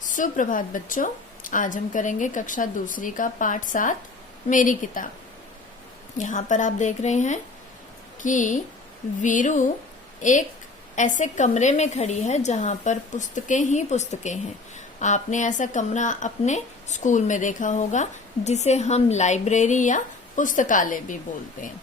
सुप्रभात बच्चों। आज हम करेंगे कक्षा दूसरी का पाठ 7 मेरी किताब। यहाँ पर आप देख रहे हैं कि वीरू एक ऐसे कमरे में खड़ी है जहाँ पर पुस्तकें ही पुस्तकें हैं। आपने ऐसा कमरा अपने स्कूल में देखा होगा जिसे हम लाइब्रेरी या पुस्तकालय भी बोलते हैं।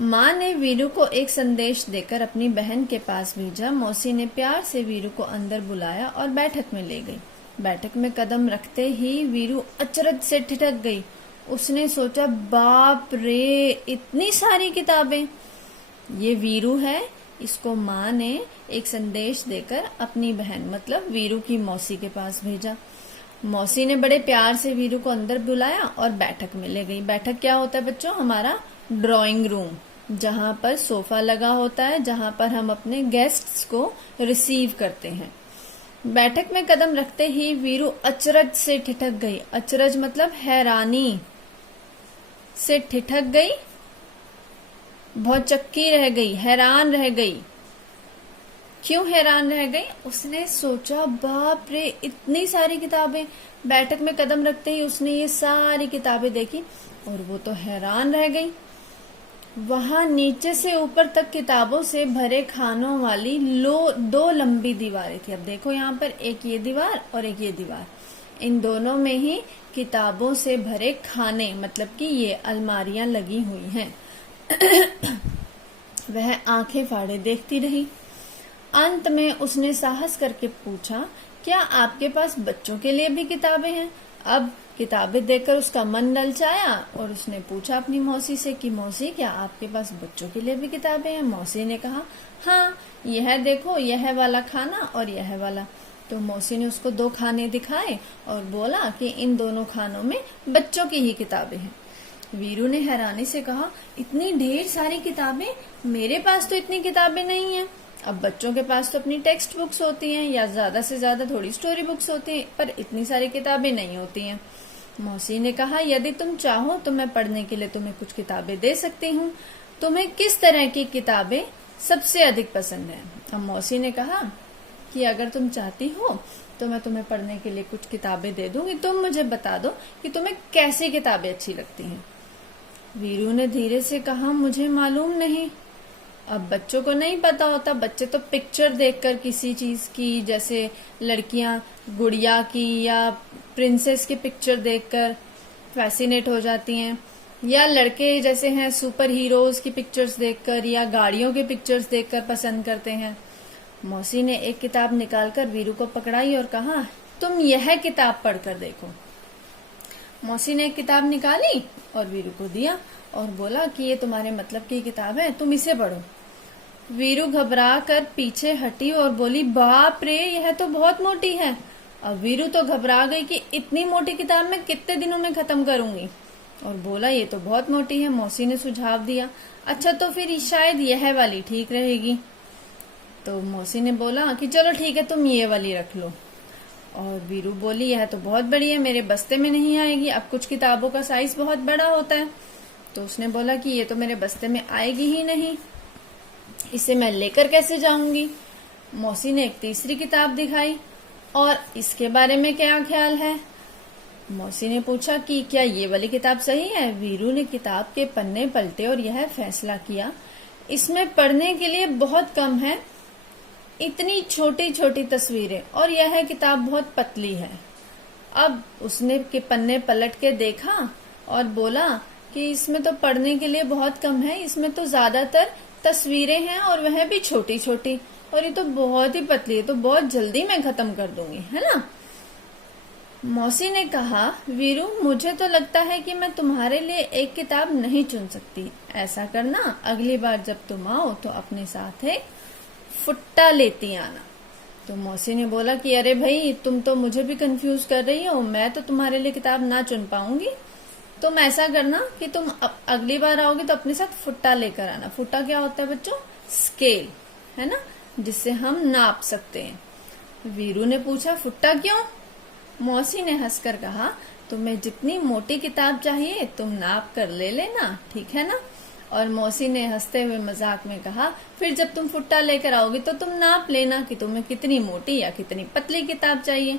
माँ ने वीरू को एक संदेश देकर अपनी बहन के पास भेजा। मौसी ने प्यार से वीरू को अंदर बुलाया और बैठक में ले गई। बैठक में कदम रखते ही वीरू अचरज से ठिठक गई। उसने सोचा, बाप रे, इतनी सारी किताबें। ये वीरू है। इसको माँ ने एक संदेश देकर अपनी बहन मतलब वीरू की मौसी के पास भेजा। मौसी ने बड़े प्यार से वीरू को अंदर बुलाया और बैठक में ले गई। बैठक क्या होता है बच्चों? हमारा ड्राइंग रूम, जहाँ पर सोफा लगा होता है, जहाँ पर हम अपने गेस्ट्स को रिसीव करते हैं। बैठक में कदम रखते ही वीरू अचरज से ठिठक गई। अचरज मतलब हैरानी से ठिठक गई, बहुत चक्की रह गई, हैरान रह गई। क्यों हैरान रह गई? उसने सोचा, बाप रे, इतनी सारी किताबें। बैठक में कदम रखते ही उसने ये सारी किताबें देखी और वो तो हैरान रह गई। वहां नीचे से ऊपर तक किताबों से भरे खानों वाली दो लंबी दीवारें थी। अब देखो यहाँ पर एक ये दीवार और एक ये दीवार, इन दोनों में ही किताबों से भरे खाने मतलब कि ये अलमारियां लगी हुई हैं। वह आंखें फाड़े देखती रही। अंत में उसने साहस करके पूछा, क्या आपके पास बच्चों के लिए भी किताबें हैं? अब किताबें देखकर उसका मन ललचाया और उसने पूछा अपनी मौसी से कि मौसी, क्या आपके पास बच्चों के लिए भी किताबें हैं? मौसी ने कहा, हाँ, यह देखो, यह वाला खाना और यह वाला। तो मौसी ने उसको 2 खाने दिखाए और बोला कि इन दोनों खानों में बच्चों की ही किताबें हैं। वीरू ने हैरानी से कहा, इतनी ढेर सारी किताबें? मेरे पास तो इतनी किताबें नहीं हैं। अब बच्चों के पास तो अपनी टेक्स्ट बुक्स होती हैं या ज्यादा से ज्यादा थोड़ी स्टोरी बुक्स होती हैं, पर इतनी सारी किताबें नहीं होती हैं। मौसी ने कहा, यदि तुम चाहो तो मैं पढ़ने के लिए तुम्हें कुछ किताबें दे सकती हूँ। तुम्हें किस तरह की किताबें सबसे अधिक पसंद है? अब मौसी ने कहा कि अगर तुम चाहती हो तो मैं तुम्हें पढ़ने के लिए कुछ किताबें दे दूंगी। तुम मुझे बता दो कि तुम्हें कैसी किताबें अच्छी लगती हैं। वीरू ने धीरे से कहा, मुझे मालूम नहीं। अब बच्चों को नहीं पता होता, बच्चे तो पिक्चर देखकर किसी चीज की, जैसे लड़कियां गुड़िया की या प्रिंसेस की पिक्चर देखकर फैसिनेट हो जाती हैं, या लड़के जैसे हैं सुपर हीरोज की पिक्चर्स देखकर या गाड़ियों की पिक्चर्स देखकर पसंद करते हैं। मौसी ने एक किताब निकालकर वीरू को पकड़ाई और कहा, तुम यह किताब पढ़कर देखो। मौसी ने एक किताब निकाली और वीरू को दिया और बोला कि ये तुम्हारे मतलब की किताब है, तुम इसे पढ़ो। वीरू घबरा कर पीछे हटी और बोली, बाप रे, यह तो बहुत मोटी है। अब वीरू तो घबरा गई कि इतनी मोटी किताब मैं कितने दिनों में खत्म करूंगी, और बोला, ये तो बहुत मोटी है। मौसी ने सुझाव दिया, अच्छा तो फिर शायद यह वाली ठीक रहेगी। तो मौसी ने बोला कि चलो ठीक है, तुम ये वाली रख लो। और वीरू बोली, यह तो बहुत बड़ी है, मेरे बस्ते में नहीं आएगी। अब कुछ किताबों का साइज बहुत बड़ा होता है। तो उसने बोला कि ये तो मेरे बस्ते में आएगी ही नहीं, इसे मैं लेकर कैसे जाऊंगी? मौसी ने एक तीसरी किताब दिखाई, और इसके बारे में क्या ख्याल है? मौसी ने पूछा कि क्या ये वाली किताब सही है? वीरू ने किताब के पन्ने पलटे और यह फैसला किया, इसमें पढ़ने के लिए बहुत कम है, इतनी छोटी छोटी तस्वीरें, और यह किताब बहुत पतली है। अब उसने के पन्ने पलट के देखा और बोला कि इसमें तो पढ़ने के लिए बहुत कम है, इसमें तो ज्यादातर तस्वीरें हैं और वह भी छोटी छोटी, और ये तो बहुत ही पतली है, तो बहुत जल्दी मैं खत्म कर दूंगी, है ना? मौसी ने कहा, वीरू, मुझे तो लगता है कि मैं तुम्हारे लिए एक किताब नहीं चुन सकती। ऐसा करना, अगली बार जब तुम आओ तो अपने साथ एक फुट्टा लेती आना। तो मौसी ने बोला कि अरे भाई, तुम तो मुझे भी कंफ्यूज कर रही हो, मैं तो तुम्हारे लिए किताब ना चुन पाऊंगी। तुम ऐसा करना कि तुम अगली बार आओगे तो अपने साथ फुट्टा लेकर आना। फुट्टा क्या होता है बच्चों? स्केल, है ना, जिससे हम नाप सकते हैं। वीरू ने पूछा, फुट्टा क्यों? मौसी ने हंसकर कहा, तुम्हें जितनी मोटी किताब चाहिए तुम नाप कर ले लेना, ठीक है ना? और मौसी ने हंसते हुए मजाक में कहा, फिर जब तुम फुट्टा लेकर आओगी तो तुम नाप लेना कि तुम्हें कितनी मोटी या कितनी पतली किताब चाहिए।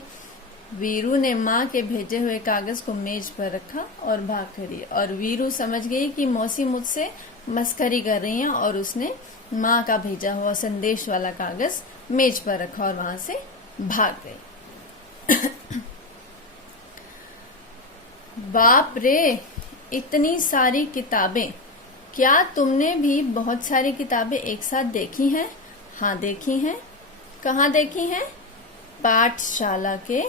वीरू ने माँ के भेजे हुए कागज को मेज पर रखा और भाग खड़ी, और वीरू समझ गई कि मौसी मुझसे मस्करी कर रही हैं, और उसने माँ का भेजा हुआ संदेश वाला कागज मेज पर रखा और वहां से भाग गई। बाप रे, इतनी सारी किताबें! क्या तुमने भी बहुत सारी किताबें एक साथ देखी हैं? हाँ, देखी हैं। कहाँ देखी हैं? पाठशाला के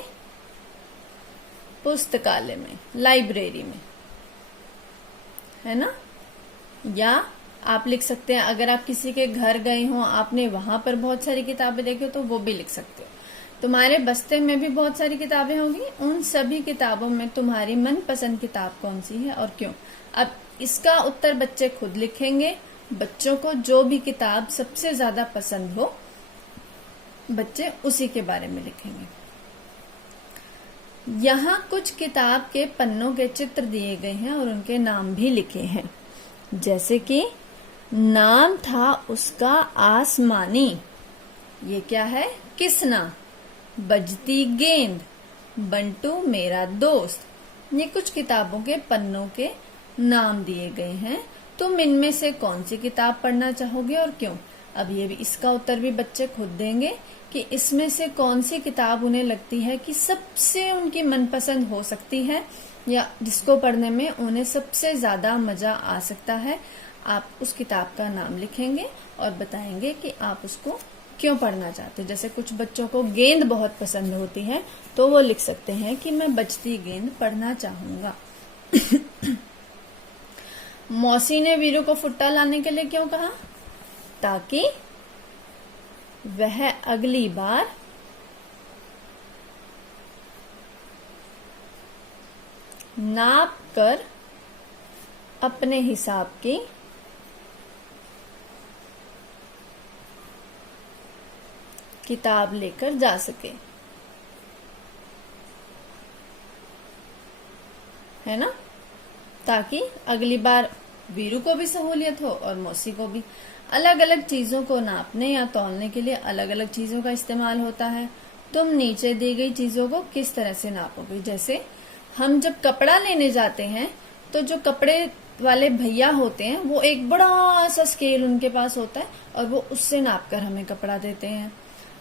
पुस्तकालय में, लाइब्रेरी में, है ना? या आप लिख सकते हैं, अगर आप किसी के घर गए हो, आपने वहां पर बहुत सारी किताबें देखी हो, तो वो भी लिख सकते हो। तुम्हारे बस्ते में भी बहुत सारी किताबें होंगी। उन सभी किताबों में तुम्हारी मनपसंद किताब कौन सी है और क्यों? अब इसका उत्तर बच्चे खुद लिखेंगे। बच्चों को जो भी किताब सबसे ज्यादा पसंद हो, बच्चे उसी के बारे में लिखेंगे। यहाँ कुछ किताब के पन्नों के चित्र दिए गए हैं और उनके नाम भी लिखे हैं। जैसे कि नाम था उसका आसमानी, ये क्या है? किसना। बजती गेंद, बंटू मेरा दोस्त। ये कुछ किताबों के पन्नों के नाम दिए गए हैं। तुम इनमें से कौन सी किताब पढ़ना चाहोगे और क्यों? अब ये भी, इसका उत्तर भी बच्चे खुद देंगे कि इसमें से कौन सी किताब उन्हें लगती है कि सबसे उनकी मनपसंद हो सकती है, या जिसको पढ़ने में उन्हें सबसे ज्यादा मजा आ सकता है। आप उस किताब का नाम लिखेंगे और बताएंगे कि आप उसको क्यों पढ़ना चाहते हैं। जैसे कुछ बच्चों को गेंद बहुत पसंद होती है, तो वो लिख सकते हैं कि मैं बजती गेंद पढ़ना चाहूंगा। मौसी ने वीरू को फुट्टा लाने के लिए क्यों कहा? ताकि वह अगली बार नाप कर अपने हिसाब की किताब लेकर जा सके, है ना? ताकि अगली बार वीरू को भी सहूलियत हो और मौसी को भी। अलग अलग चीजों को नापने या तौलने के लिए अलग अलग चीजों का इस्तेमाल होता है। तुम नीचे दी गई चीजों को किस तरह से नापोगे? जैसे हम जब कपड़ा लेने जाते हैं, तो जो कपड़े वाले भैया होते हैं, वो एक बड़ा सा स्केल उनके पास होता है और वो उससे नापकर हमें कपड़ा देते हैं।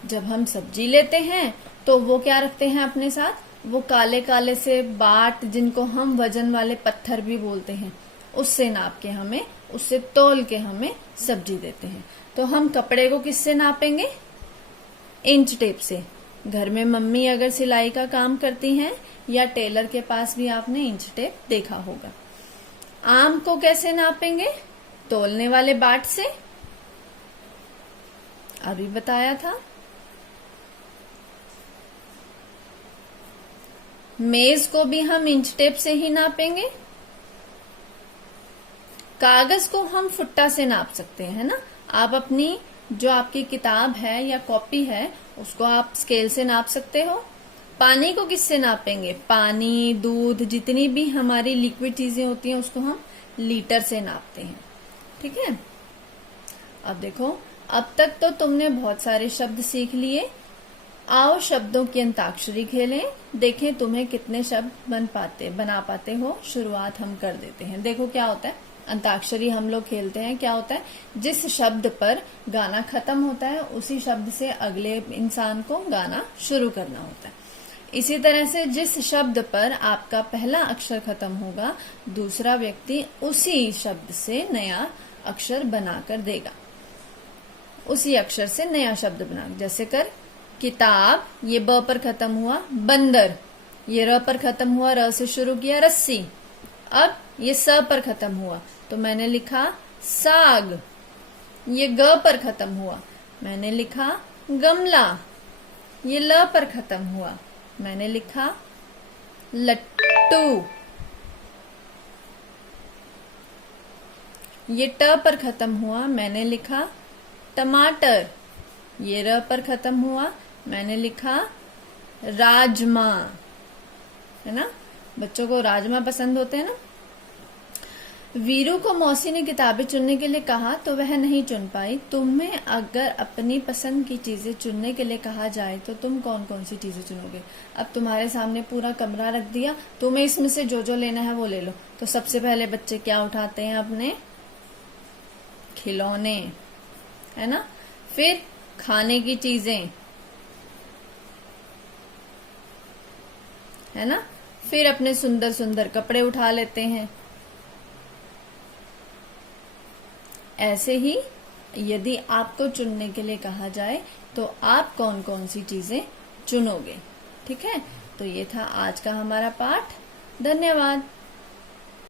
जब हम सब्जी लेते हैं, तो वो क्या रखते हैं अपने साथ? वो काले काले से बाट, जिनको हम वजन वाले पत्थर भी बोलते हैं, उससे नाप के हमें, उससे तौल के हमें सब्जी देते हैं। तो हम कपड़े को किससे नापेंगे? इंच टेप से। घर में मम्मी अगर सिलाई का काम करती हैं, या टेलर के पास भी आपने इंच टेप देखा होगा। आम को कैसे नापेंगे? तौलने वाले बाट से, अभी बताया था। मेज को भी हम इंच टेप से ही नापेंगे। कागज को हम फुट्टा से नाप सकते हैं, है ना? आप अपनी जो आपकी किताब है या कॉपी है, उसको आप स्केल से नाप सकते हो। पानी को किससे नापेंगे? पानी, दूध, जितनी भी हमारी लिक्विड चीजें होती हैं, उसको हम लीटर से नापते हैं। ठीक है? अब देखो, अब तक तो तुमने बहुत सारे शब्द सीख लिए। आओ शब्दों की अंताक्षरी खेलें, देखें तुम्हें कितने शब्द बना पाते हो। शुरुआत हम कर देते हैं। देखो क्या होता है, अंताक्षरी हम लोग खेलते हैं। क्या होता है? जिस शब्द पर गाना खत्म होता है, उसी शब्द से अगले इंसान को गाना शुरू करना होता है। इसी तरह से जिस शब्द पर आपका पहला अक्षर खत्म होगा, दूसरा व्यक्ति उसी शब्द से नया अक्षर बनाकर देगा। उसी अक्षर से नया शब्द बना, जैसे कर किताब, ये ब पर खत्म हुआ। बंदर, ये र पर खत्म हुआ, र से शुरू किया। रस्सी, अब ये स पर खत्म हुआ, तो मैंने लिखा साग। ये ग पर खत्म हुआ, मैंने लिखा गमला। ये ल पर खत्म हुआ, मैंने लिखा लट्टू। ये ट पर खत्म हुआ, मैंने लिखा टमाटर। ये र पर खत्म हुआ, मैंने लिखा राजमा। है ना? बच्चों को राजमा पसंद होते हैं ना? वीरू को मौसी ने किताबें चुनने के लिए कहा तो वह नहीं चुन पाई। तुम्हें अगर अपनी पसंद की चीजें चुनने के लिए कहा जाए तो तुम कौन कौन सी चीजें चुनोगे? अब तुम्हारे सामने पूरा कमरा रख दिया, तुम्हें इसमें से जो जो लेना है वो ले लो। तो सबसे पहले बच्चे क्या उठाते हैं? अपने खिलौने, है ना। फिर खाने की चीजें, है ना। फिर अपने सुंदर सुंदर कपड़े उठा लेते हैं। ऐसे ही यदि आपको चुनने के लिए कहा जाए तो आप कौन कौन सी चीजें चुनोगे? ठीक है, तो ये था आज का हमारा पाठ। धन्यवाद।